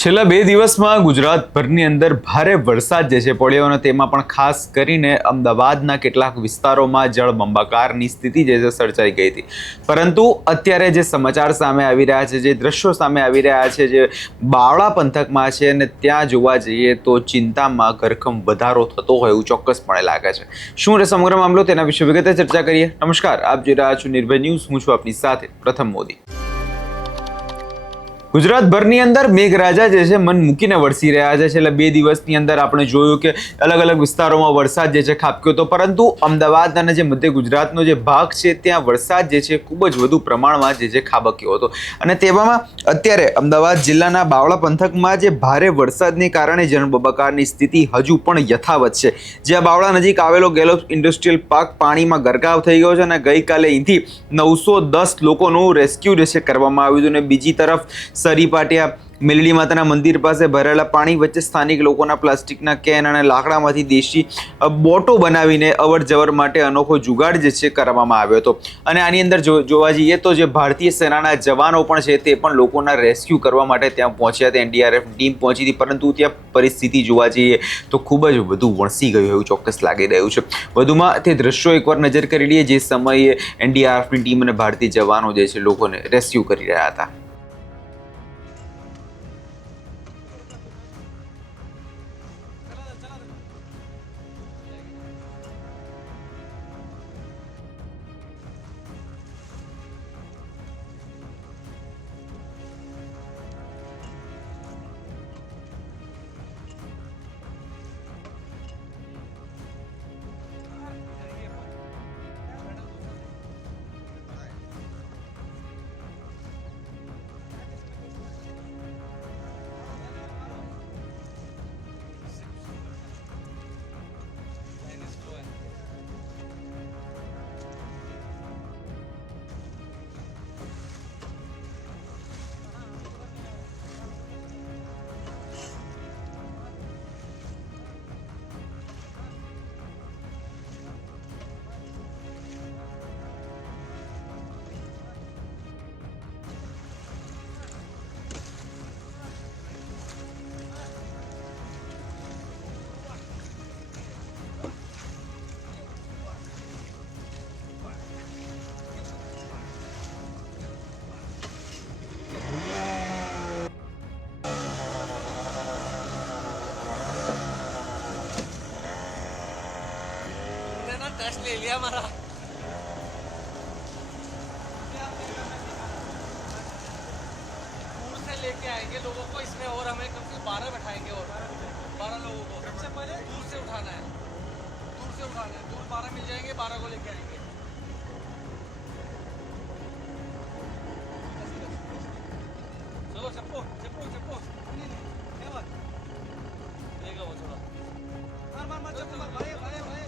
છેલ્લા 2 દિવસમાં ગુજરાતભરની અંદર ભારે વરસાદ જે છે પડ્યો અને તેમાં પણ ખાસ કરીને અમદાવાદના કેટલાક વિસ્તારોમાં જળબંબાકારની સ્થિતિ જે છે સર્જાઈ ગઈ હતી. પરંતુ અત્યારે જે સમાચાર સામે આવી રહ્યા છે, જે દ્રશ્યો સામે આવી રહ્યા છે, જે બાવળા પંથકમાં છે અને ત્યાં જોવા જઈએ તો ચિંતામાં ઘરખમ વધારો થતો હોય એવું ચોક્કસપણે લાગે છે. શું રહે સમગ્ર મામલો, તેના વિશે વિગતે ચર્ચા કરીએ. નમસ્કાર, આપ જોઈ રહ્યા છો નિર્ભય ન્યૂઝ. હું છું આપની સાથે પ્રથમ મોદી. ગુજરાતભરની અંદર મેઘરાજા જે છે મન મૂકીને વરસી રહ્યા છે. છેલ્લા 2 દિવસની અંદર આપણે જોયું કે અલગ અલગ વિસ્તારોમાં વરસાદ જે છે ખાબક્યો હતો, પરંતુ અમદાવાદ અને જે મધ્ય ગુજરાતનો જે ભાગ છે ત્યાં વરસાદ જે છે ખૂબ જ વધુ પ્રમાણમાં જે છે ખાબક્યો હતો. અને તેવામાં અત્યારે અમદાવાદ જિલ્લાના બાવળા પંથકમાં જે ભારે વરસાદને કારણે જળબંબાકારની સ્થિતિ હજુ પણ યથાવત છે. જ્યાં બાવળા નજીક આવેલો ગેલોસ ઇન્ડસ્ટ્રીયલ પાર્ક પાણીમાં ગરકાવ થઈ ગયો છે અને ગઈકાલે અહીંથી 910 લોકોનું રેસ્ક્યુ જે છે કરવામાં આવ્યું હતું. અને બીજી તરફ સરી પાટિયા મેલડી માતાના મંદિર પાસે ભરેલા પાણી વચ્ચે સ્થાનિક લોકોના પ્લાસ્ટિકના કેન અને લાકડામાંથી દેશી બોટો બનાવીને અવર જવર માટે અનોખો જુગાડ જે છે કરવામાં આવ્યો હતો. અને આની અંદર જોવા જઈએ તો જે ભારતીય સેનાના જવાનો પણ છે તે પણ લોકોના રેસ્ક્યુ કરવા માટે ત્યાં પહોંચ્યા હતા. એનડીઆરએફ ટીમ પહોંચી હતી, પરંતુ ત્યાં પરિસ્થિતિ જોવા જઈએ તો ખૂબ જ વધુ વણસી ગયું એવું ચોક્કસ લાગી રહ્યું છે. વધુમાં તે દ્રશ્યો એકવાર નજર કરી લઈએ જે સમયે એનડીઆરએફની ટીમ અને ભારતીય જવાનો જે છે લોકોને રેસ્ક્યુ કરી રહ્યા હતા. टेस्ट ले लिया हमारा। दूर से लेके आएंगे लोगों को इसमें और हमें कम से 12 बैठाएंगे और 12 लोगों को सबसे पहले दूर से उठाना है, दूर 12 मिल जाएंगे, 12 को लेके आएंगे। चलो चप्पो चप्पो चप्पो लेगा वो थोड़ा मार मार चप्पो मार भाई भाई भाई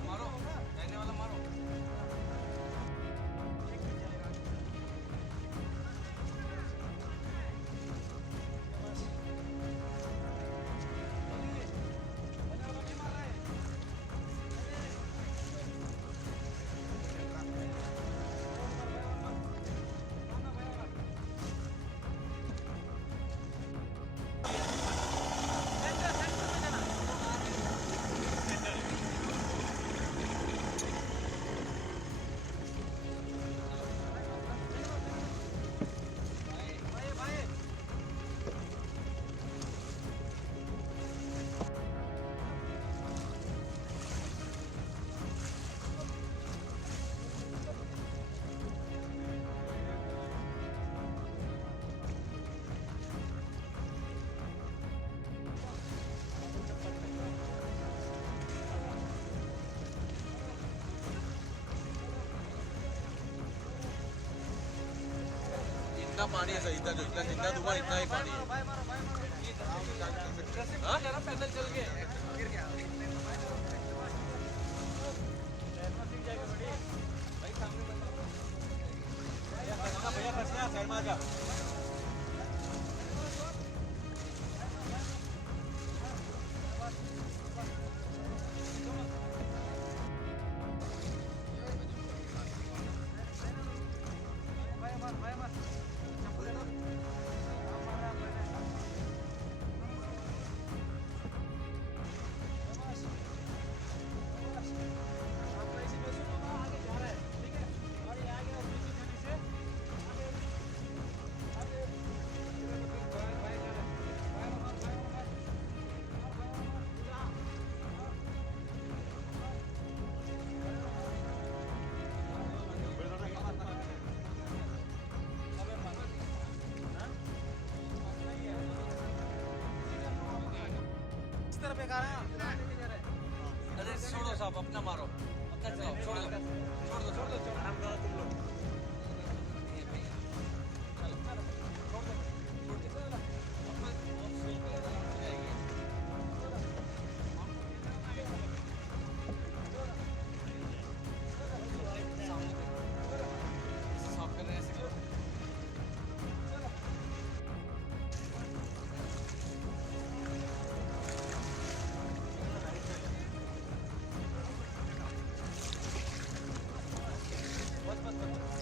मारो रहने वाला मारो इतना पानी है सही, इतना जो इतना जितना डूबा इतना ही पानी है। हाँ? पैदल चल के गिर गया भाई सामने भैया फंसना साइड में आ जा। अरे छोड़ो साहब, अपना मारो, अपना चलाओ, छोड़ दो छोड़ दो छोड़ दो, आराम करो तुम लोग। चलो छोड़ दो, छोड़ दो अपना बहुत स्लो कर आराम से जाएगी। साफ कर रहे हैं ऐसे करो। बस बस बस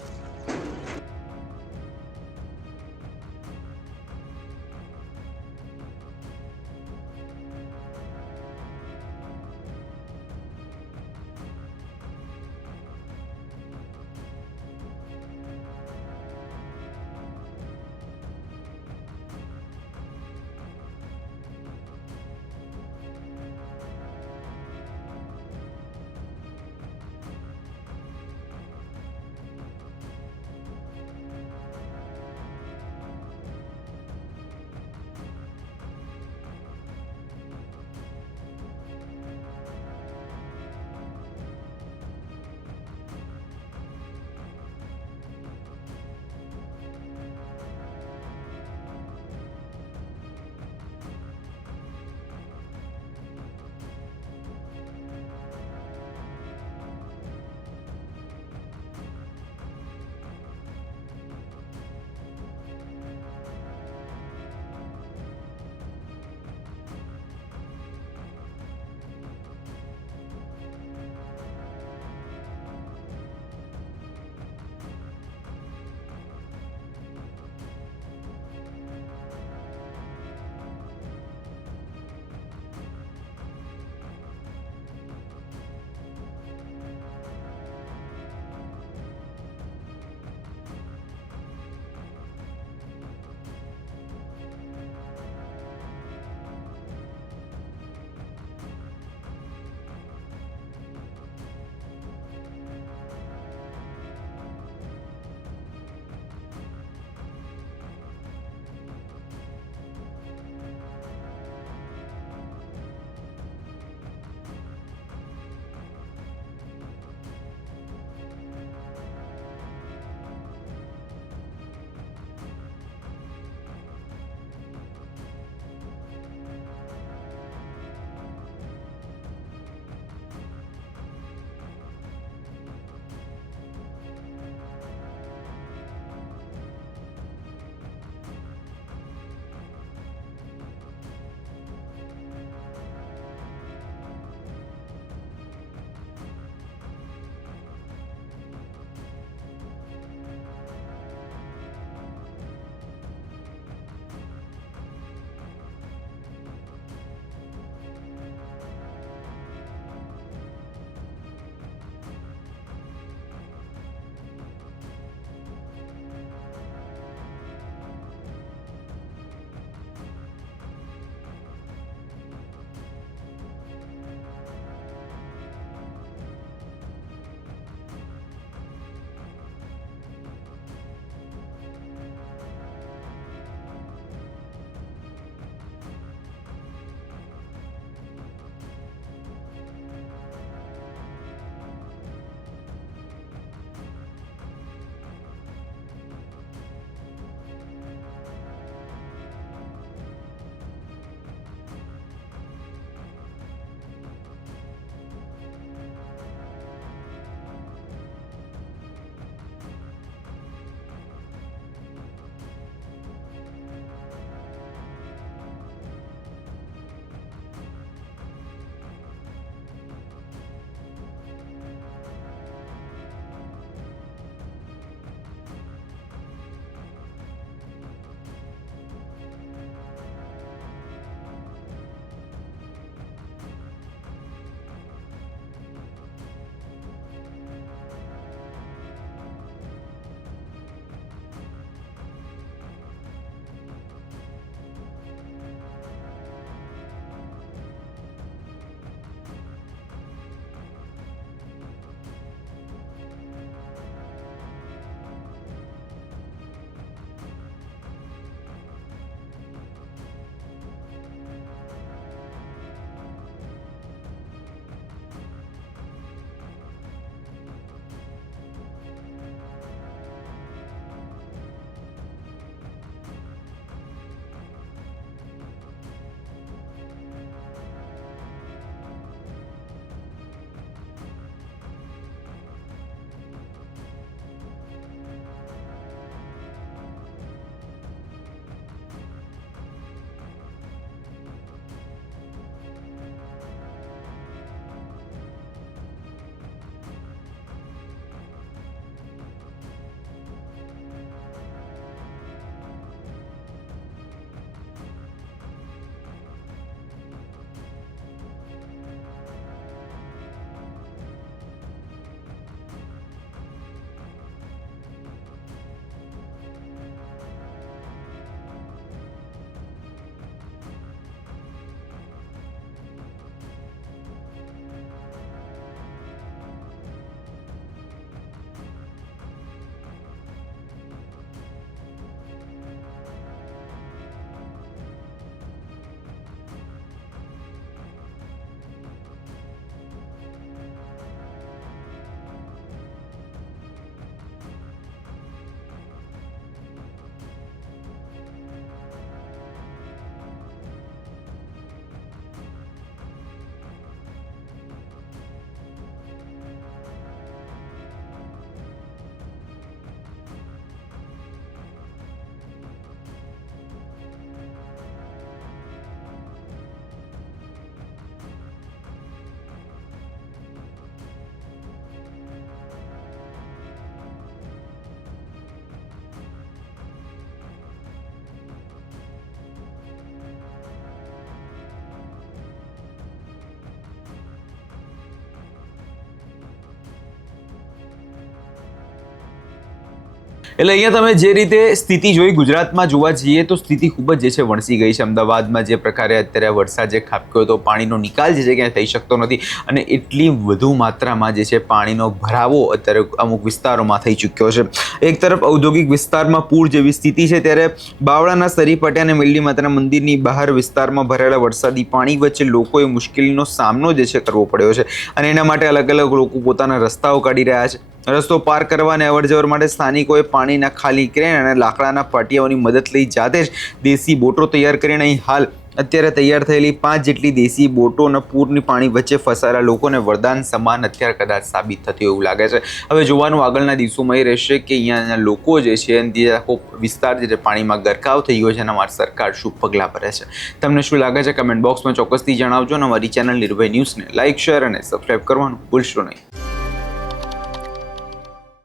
એટલે અહીંયા તમે જે રીતે સ્થિતિ જોઈ ગુજરાતમાં જોવા જઈએ તો સ્થિતિ ખૂબ જ જે છે વણસી ગઈ છે. અમદાવાદમાં જે પ્રકારે અત્યારે વરસાદ જે ખાબક્યો હતો, પાણીનો નિકાલ જે છે ક્યાંય થઈ શકતો નથી અને એટલી વધુ માત્રામાં જે છે પાણીનો ભરાવો અત્યારે અમુક વિસ્તારોમાં થઈ ચૂક્યો છે. એક તરફ ઔદ્યોગિક વિસ્તારમાં પૂર જેવી સ્થિતિ છે, ત્યારે બાવળાના સરીપટિયા અને મેલડી માતાના મંદિરની બહાર વિસ્તારમાં ભરાયેલા વરસાદી પાણી વચ્ચે લોકોએ મુશ્કેલીનો સામનો જે છે કરવો પડ્યો છે અને એના માટે અલગ અલગ લોકો પોતાના રસ્તાઓ કાઢી રહ્યા છે. રસ્તો પાર કરવા અને અવરજવર માટે સ્થાનિકોએ પાણીના ખાલી ક્રેન અને લાકડાના પાટિયાઓની મદદ લઈ જાતે જ દેશી બોટો તૈયાર કરીને અહીં હાલ અત્યારે તૈયાર થયેલી 5 જેટલી દેશી બોટો અને પૂરની પાણી વચ્ચે ફસાયેલા લોકોને વરદાન સમાન અત્યારે કદાચ સાબિત થતી એવું લાગે છે. હવે જોવાનું આગળના દિવસોમાં એ રહેશે કે અહીંયાના લોકો જે છે જે આખો વિસ્તાર જે પાણીમાં ગરકાવ થઈ ગયો છે એના માટે સરકાર શું પગલાં ભરે છે. તમને શું લાગે છે કમેન્ટ બોક્સમાં ચોક્કસથી જણાવજો અને અમારી ચેનલ નિર્ભય ન્યૂઝને લાઇક, શેર અને સબસ્ક્રાઇબ કરવાનું ભૂલશો નહીં.